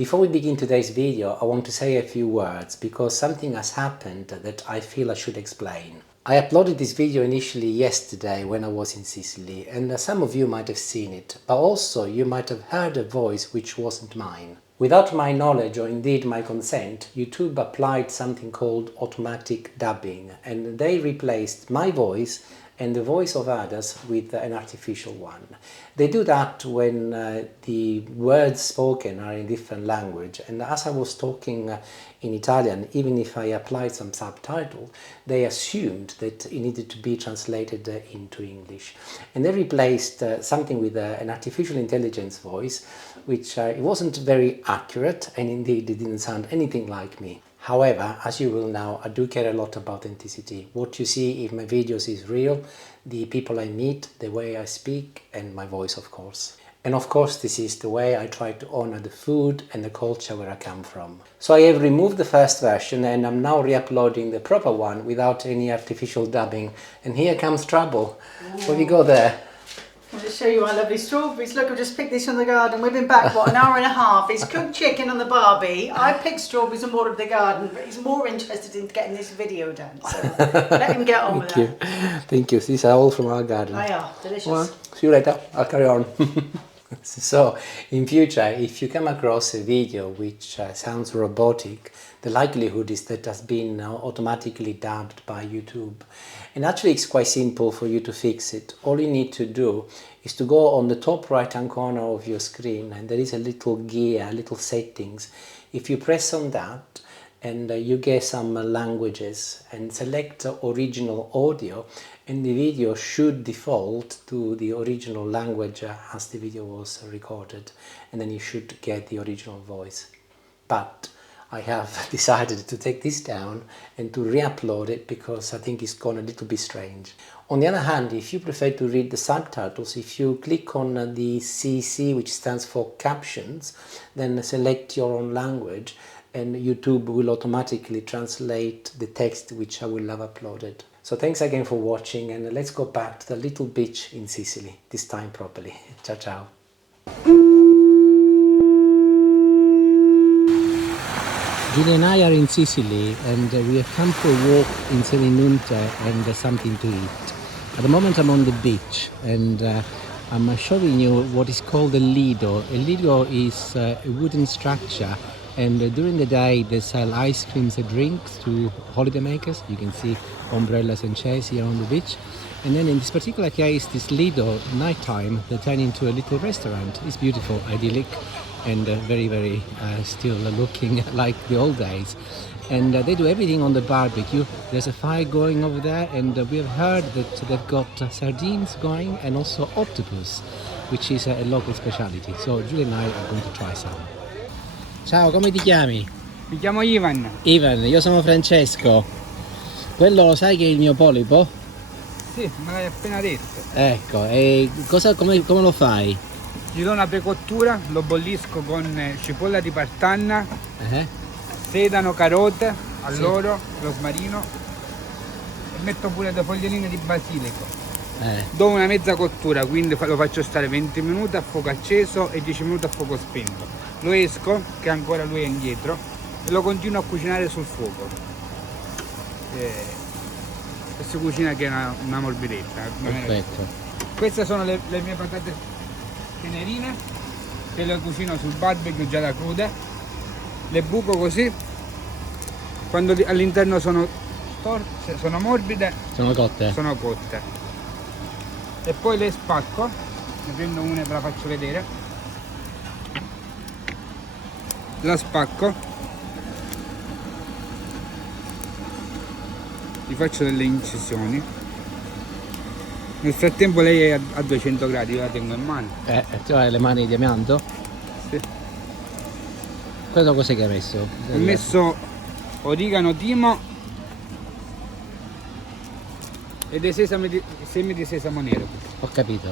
Before we begin today's video, I want to say a few words because something has happened that I feel I should explain. I uploaded this video initially yesterday when I was in Sicily, and some of you might have seen it, but also you might have heard a voice which wasn't mine. Without my knowledge or indeed my consent, YouTube applied something called automatic dubbing, and they replaced my voice and the voice of others with an artificial one. They do that when the words spoken are in different language, and as I was talking in Italian, even if I applied some subtitle, they assumed that it needed to be translated into English. And they replaced something with an artificial intelligence voice, which it wasn't very accurate, and indeed it didn't sound anything like me. However, as you will know, I do care a lot about authenticity. What you see in my videos is real, the people I meet, the way I speak, and my voice, of course. And of course, this is the way I try to honor the food and the culture where I come from. So I have removed the first version and I'm now re-uploading the proper one without any artificial dubbing. And here comes trouble. Where we go there? I'll just show you our lovely strawberries. Look, I've just picked this from the garden. We've been back, what, an hour and a half. It's cooked chicken on the barbie. I picked strawberries and watered the garden, but he's more interested in getting this video done. So let him get on with that. Thank you. These are all from our garden. They are delicious. Well, see you later. I'll carry on. So, in future, if you come across a video which sounds robotic, the likelihood is that it has been automatically dubbed by YouTube. And actually it's quite simple for you to fix it. All you need to do is to go on the top right hand corner of your screen and there is a little gear, little settings. If you press on that and you get some languages and select original audio, and the video should default to the original language as the video was recorded, and then you should get the original voice. But I have decided to take this down and to re-upload it because I think it's gone a little bit strange. On the other hand, if you prefer to read the subtitles, if you click on the CC, which stands for captions, then select your own language and YouTube will automatically translate the text which I will have uploaded. So thanks again for watching, and let's go back to the little beach in Sicily, this time properly. Ciao ciao. Julie and I are in Sicily and we have come for a walk in Selinunte and something to eat. At the moment I'm on the beach and I'm showing you what is called a Lido. A Lido is a wooden structure, and during the day they sell ice creams and drinks to holidaymakers. You can see umbrellas and chairs here on the beach. And then in this particular case, this Lido, nighttime, they turn into a little restaurant. It's beautiful, idyllic, and very still looking like the old days. And they do everything on the barbecue. There's a fire going over there, and we have heard that they've got sardines going and also octopus, which is a local speciality. So Julie and I are going to try some. Ciao, come ti chiami? Mi chiamo Ivan. Ivan, io sono Francesco. Quello lo sai che è il mio polipo? Sì, me l'hai appena detto. Ecco, e come lo fai? Gli do una precottura, lo bollisco con cipolla di partanna, sedano, carote, alloro, rosmarino e metto pure le foglioline di basilico. Do una mezza cottura, quindi lo faccio stare 20 minuti a fuoco acceso e 10 minuti a fuoco spento. Lo esco, che ancora lui è indietro, e lo continuo a cucinare sul fuoco. E si cucina che è una morbidezza. Perfetto. Queste sono le mie patate tenerine, che le cucino sul barbecue già da crude. Le buco così, quando all'interno sono torte, sono morbide, sono cotte. Sono cotte. E poi le spacco, ne prendo una e ve la faccio vedere. La spacco, gli faccio delle incisioni. Nel frattempo lei è a 200 gradi, io la tengo in mano. Tu hai le mani di amianto? Sì. Questo cos'è che hai messo? Ho messo origano, timo e dei semi di sesamo nero. Ho capito.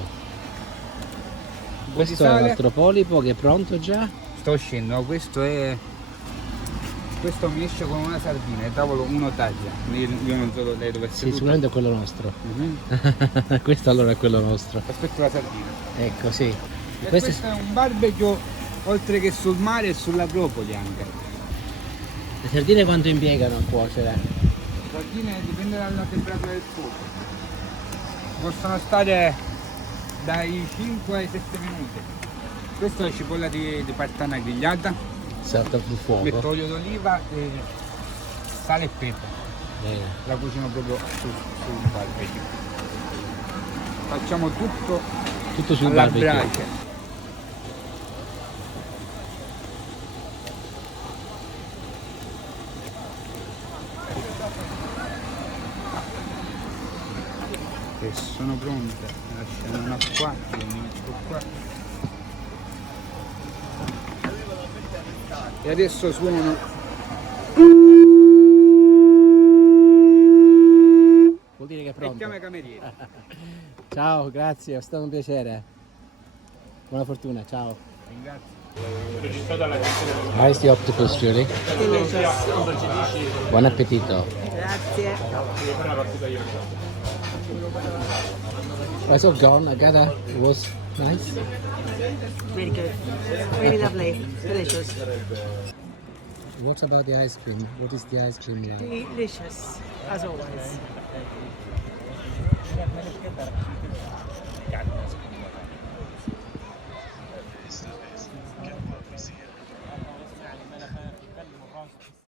Questo è il nostro polipo che è pronto già? Sto uscendo, questo mi esce con una sardina, il tavolo uno taglia, io non so lei dove è seduto. Sì, sicuramente è quello nostro. Questo allora è quello nostro. Aspetto la sardina. Ecco, sì. Questo è un barbecue oltre che sul mare e sull'Acropoli anche. Le sardine quanto impiegano a cuocere? Le sardine dipende dalla temperatura del fuoco. Possono stare dai 5 ai 7 minuti. Questa è la cipolla di partanna grigliata. Salta sul fuoco. Metto olio d'oliva e sale e pepe. Bene. La cucino proprio sul barbecue. Facciamo tutto Sul alla barbecue. brace. Che sono pronte, lasciano una qua, io mi metto qua. E adesso suonano. Vuol dire che è pronto. Mettiamo i camerieri. Ciao, grazie, è stato un piacere. Buona fortuna, ciao. Ringrazio. How is the octopus, Julie? Buon appetito. Grazie. I saw gone, I got it was nice. Really good. Really lovely. Delicious. What about the ice cream? What is the ice cream like? Delicious, as always.